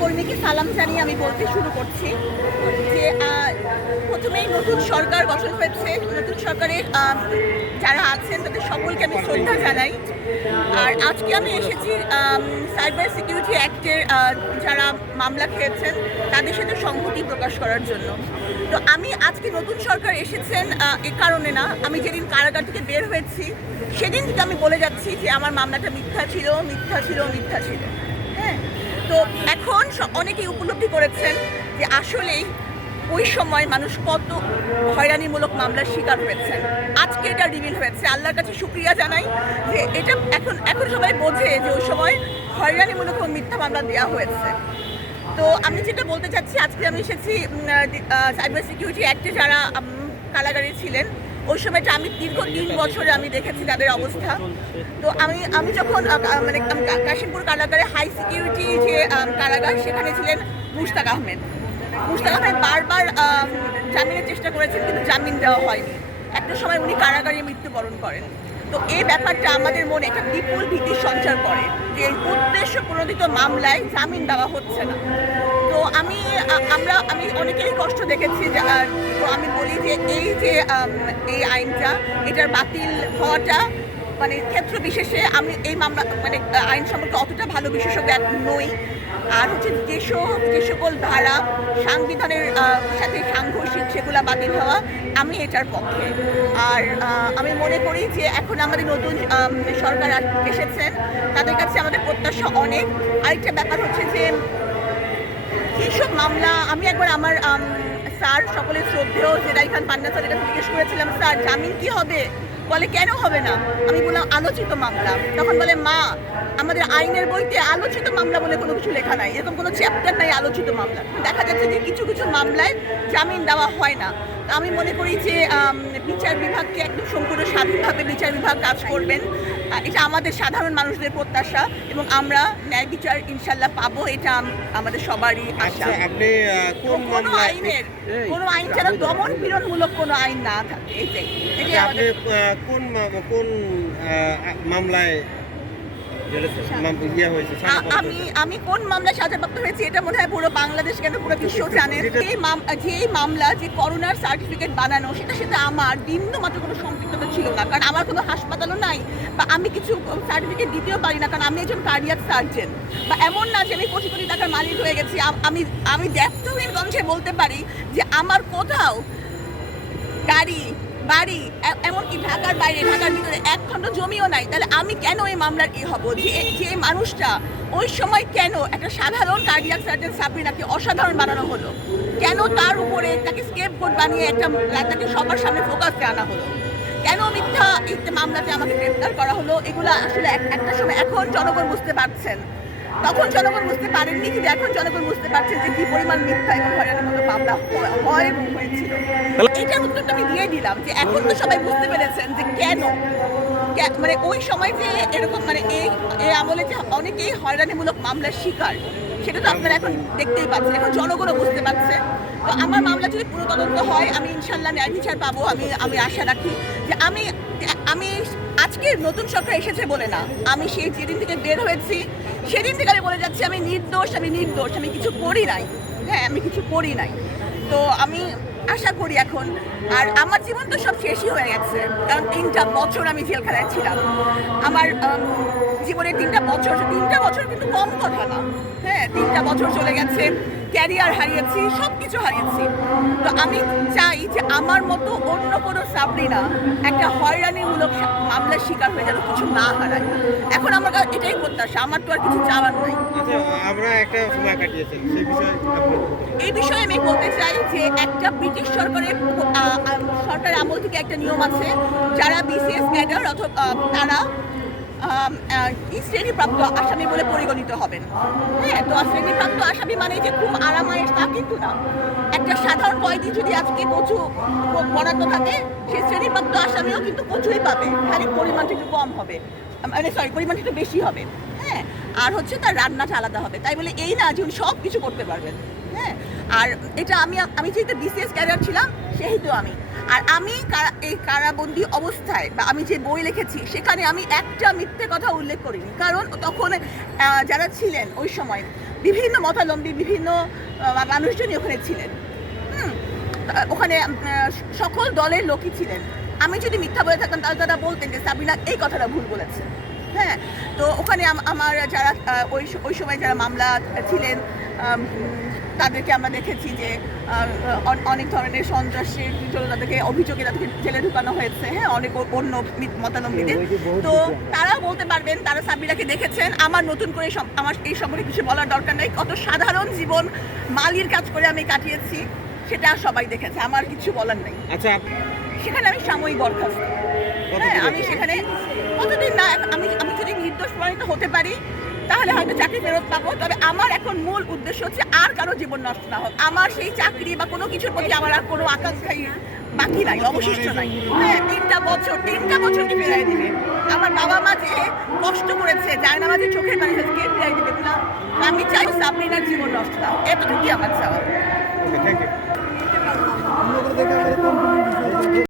কর্মীকে সালাম জানিয়ে আমি বলতে শুরু করছি যে প্রথমেই নতুন সরকার গঠন হয়েছে। নতুন সরকারের যারা আছেন তাদের সকলকে আমি শ্রদ্ধা জানাই। আর আজকে আমি এসেছি সাইবার সিকিউরিটি অ্যাক্টের যারা মামলা খেয়েছেন তাদের সাথে সংহতি প্রকাশ করার জন্য। তো আমি আজকে নতুন সরকার এসেছেন এ কারণে না, আমি যেদিন কারাগার থেকে বের হয়েছি সেদিন থেকে আমি বলে যাচ্ছি যে আমার মামলাটা মিথ্যা ছিল, মিথ্যা ছিল, মিথ্যা ছিল। হ্যাঁ, তো এখন অনেকেই উপলব্ধি করেছেন যে আসলেই ওই সময় মানুষ কত হয়রানিমূলক মামলার শিকার হয়েছেন। আজকে এটা রিভিল হয়েছে, আল্লাহর কাছে শুকরিয়া জানাই যে এটা এখন সবাই বোঝে যে ওই সময় হয়রানিমূলক মিথ্যা মামলা দেওয়া হয়েছে। তো আমি যেটা বলতে চাচ্ছি, আজকে আমি এসেছি সাইবার সিকিউরিটি অ্যাক্টে যারা কারাগারে ছিলেন ওই সময়টা আমি দীর্ঘ 3 বছরে আমি দেখেছি তাদের অবস্থা। তো আমি যখন মানে কাশিমপুর কারাগারে হাই সিকিউরিটি যে কারাগার সেখানে ছিলেন মুশতাক আহমেদ বারবার জামিনের চেষ্টা করেছেন কিন্তু জামিন দেওয়া হয়নি। একটা সময় উনি কারাগারে মৃত্যুবরণ করেন। তো এই ব্যাপারটা আমাদের মনে একটা বিপুল ভীতির সঞ্চার করে যে উদ্দেশ্য প্রণোদিত মামলায় জামিন দেওয়া হচ্ছে না। তো আমি অনেকেরই কষ্ট দেখেছি। তো আমি বলি যে এই আইনটা এটার বাতিল হওয়াটা মানে ক্ষেত্র বিশেষে আমি এই মামলা মানে আইন সম্পর্কে অতটা ভালো বিশেষজ্ঞ নই। আর হচ্ছে যে সকল ধারা সাংবিধানের সাথে সাংঘর্ষিক সেগুলো বাতিল হওয়া, আমি এটার পক্ষে। আর আমি মনে করি যে এখন আমাদের নতুন সরকার এসেছেন, তাদের কাছে আমাদের প্রত্যাশা অনেক। আরেকটা ব্যাপার হচ্ছে যে এইসব মামলা আমি একবার আমার স্যার সকলের শ্রদ্ধেয় জেরাই খান পান্না স্যারের কাছে জিজ্ঞেস করেছিলাম, স্যার জামিন কি হবে? বলে কেন হবে না? আমি বললাম আলোচিত মামলা। তখন বলে মা, আমাদের আইনের বইতে আলোচিত মামলা বলে কোনো কিছু লেখা নাই, এরকম কোনো চ্যাপ্টার নাই আলোচিত মামলা। দেখা যাচ্ছে যে কিছু কিছু মামলায় জামিন দেওয়া হয় না। তো আমি মনে করি যে বিচার বিভাগকে একদম সম্পূর্ণ স্বাধীনভাবে বিচার বিভাগ কাজ করবেন, এটা আমাদের সাধারণ মানুষদের প্রত্যাশা এবং আমরা ন্যায় বিচার ইনশাল্লাহ পাবো, এটা আমাদের সবারই আশা। আপনি কোনো আইন ছাড়া দমন পীড়নমূলক কোনো আইন না থাকে, এটাই আপনি কোন মামলায় আমি কোন মামলায় সাজাপ্রাপ্ত হয়েছি এটা মনে হয় পুরো বাংলাদেশ কেন পুরো বিশ্ব জানে। যে মামলা যে করোনার সার্টিফিকেট বানানো সেটার সাথে আমার বিন্দু মাত্র কোনো সম্পৃক্ততা ছিল না, কারণ আমার কোনো হাসপাতালও নাই বা আমি কিছু সার্টিফিকেট দিতেও পারি না, কারণ আমি একজন কার্ডিয়াক সার্জন। বা এমন না যে আমি কোটি কোটি টাকার মালিক হয়ে গেছি। আমি দ্ব্যর্থহীন গঞ্জে বলতে পারি যে আমার কোথাও বাড়ি এমনকি ঢাকার বাইরে ঢাকার ভিতরে 1 খণ্ড জমিও নাই। তাহলে আমি কেন এই মামলার হব? যে মানুষটা ওই সময় কেন একটা সাধারণ কার্ডিয়াক সার্জন সাবরিনাকে অসাধারণ বানানো হলো, কেন তার উপরে তাকে স্কেপগোট বানিয়ে তাকে সবার সামনে ফোকাসে আনা হলো, কেন মিথ্যা মামলাতে আমাকে গ্রেফতার করা হলো? এগুলো আসলে একটা সময় এখন জনগণ বুঝতে পারছেন, তখন জনগণ বুঝতে পারেননি, কিন্তু এখন জনগণ বুঝতে পারছেন যে কি পরিমাণ মিথ্যা এবং হয়রানিমূলক মামলা হয় এবং হয়েছিল। এটার উত্তরটা আমি দিয়ে দিলাম যে এখন তো সবাই বুঝতে পেরেছেন যে কেন মানে ওই সময় যে এরকম মানে এই আমলে যে অনেকেই হয়রানিমূলক মামলার শিকার, সেটা তো আপনারা এখন দেখতেই পাচ্ছেন, এখন জনগণও বুঝতে পারছে। তো আমার মামলা যদি পুরো তদন্ত হয় আমি ইনশাল্লাহ ন্যায় বিচার পাবো, আমি আশা রাখি যে আমি আজকে নতুন সরকার এসেছে বলে না, আমি সেই যেদিন থেকে বের হয়েছি সেদিন থেকে আমি বলে যাচ্ছি আমি নির্দোষ, আমি কিছু করি নাই। হ্যাঁ, আমি কিছু করি নাই। তো আমি আশা করি এখন, আর আমার জীবন তো সব শেষই হয়ে গেছে, কারণ 3টা বছর আমি জেলখানায় ছিলাম। আমার জীবনের 3টা বছর কিন্তু কম কথা না। হ্যাঁ, 3টা বছর চলে গেছে, ক্যারিয়ার হারিয়েছি, সব কিছু হারিয়েছি। তো আমি চাই যে আমার মতো অন্য কোনো সাবরিনা একটা হয়রানিমূলক মামলার শিকার হয়ে যেন কিছু না হারায়। এখন আমার এটাই প্রত্যাশা, আমার তো আর কিছু চাওয়ার নাই। আমরা একটা সময় কাটিয়েছি, এই বিষয়ে আমি বলতে চাই যে একটা ব্রিটিশ সরকারের আমল থেকে একটা নিয়ম আছে, যারা বিসিএস ক্যাডার অথবা তারা শ্রেণীপ্রাপ্ত আসামি বলে পরিগণিত হবেন। হ্যাঁ, তো শ্রেণীপ্রাপ্ত আসামি মানে যে খুব আরামায়েশ তা কিন্তু না। একটা সাধারণ কয়েদি যদি আজকে কচু বরাদ্দ থাকে, সেই শ্রেণীপ্রাপ্ত আসামিও কিন্তু কচুই পাবে, খালি পরিমাণটা একটু কম হবে, পরিমাণটা একটু বেশি হবে। হ্যাঁ, আর হচ্ছে তার রান্নাটা আলাদা হবে। তাই বলে এই না যে উনি সব কিছু করতে পারবেন। হ্যাঁ, আর এটা আমি যেহেতু বিসিএস ক্যারিয়ার ছিলাম সেহেতু আমি এই কারাবন্দি অবস্থায় বা আমি যে বই লিখেছি সেখানে আমি একটা মিথ্যে কথা উল্লেখ করিনি, কারণ তখন যারা ছিলেন ওই সময় বিভিন্ন মতাবলম্বী বিভিন্ন মানুষজনই ওখানে ছিলেন। ওখানে সকল দলের লোকই ছিলেন। আমি যদি মিথ্যা বলে থাকতাম তাহলে তারা বলতেন যে সাবিনা এই কথাটা ভুল বলেছে। হ্যাঁ, তো ওখানে আমার যারা ওই সময় যারা মামলা ছিলেন তাদেরকে আমরা দেখেছি যে অনেক ধরনের সন্ত্রাসের জন্য তাদেরকে তাদেরকে জেলে ঢুকানো হয়েছে। হ্যাঁ, অনেক অন্য মতানম্বীদের। তো তারা বলতে পারবেন, তারা সাবিনাকে দেখেছেন। আমার নতুন করে আমার এই সম্পর্কে কিছু বলার দরকার নেই। কত সাধারণ জীবন মালির কাজ করে আমি কাটিয়েছি সেটা সবাই দেখেছে, আমার কিছু বলার নেই। আচ্ছা, সেখানে আমি সাময়িক বরখাস্ত। হ্যাঁ, আমি সেখানে কতদিন না, আমি যদি নির্দোষ প্রমাণিত হতে পারি তাহলে হয়তো চাকরি ফেরত পাবো। তবে আমার এখন মূল উদ্দেশ্য হচ্ছে আর কারো জীবন নষ্ট না হোক। আমার সেই চাকরি বা কোনো কিছুর প্রতি আমার আর কোনো আকাঙ্ক্ষাই বাকি নাই, অবশিষ্ট নাই। হ্যাঁ, 3টা বছরকে ফেরাই দিবে। আমার বাবা মা যে কষ্ট করেছে, জায়নামাজে চোখের পানি কে ফেরাই দিবে বলে আমি চাই সাবরিনার জীবন নষ্ট না হোক, এতটুকুই আমার চাওয়া।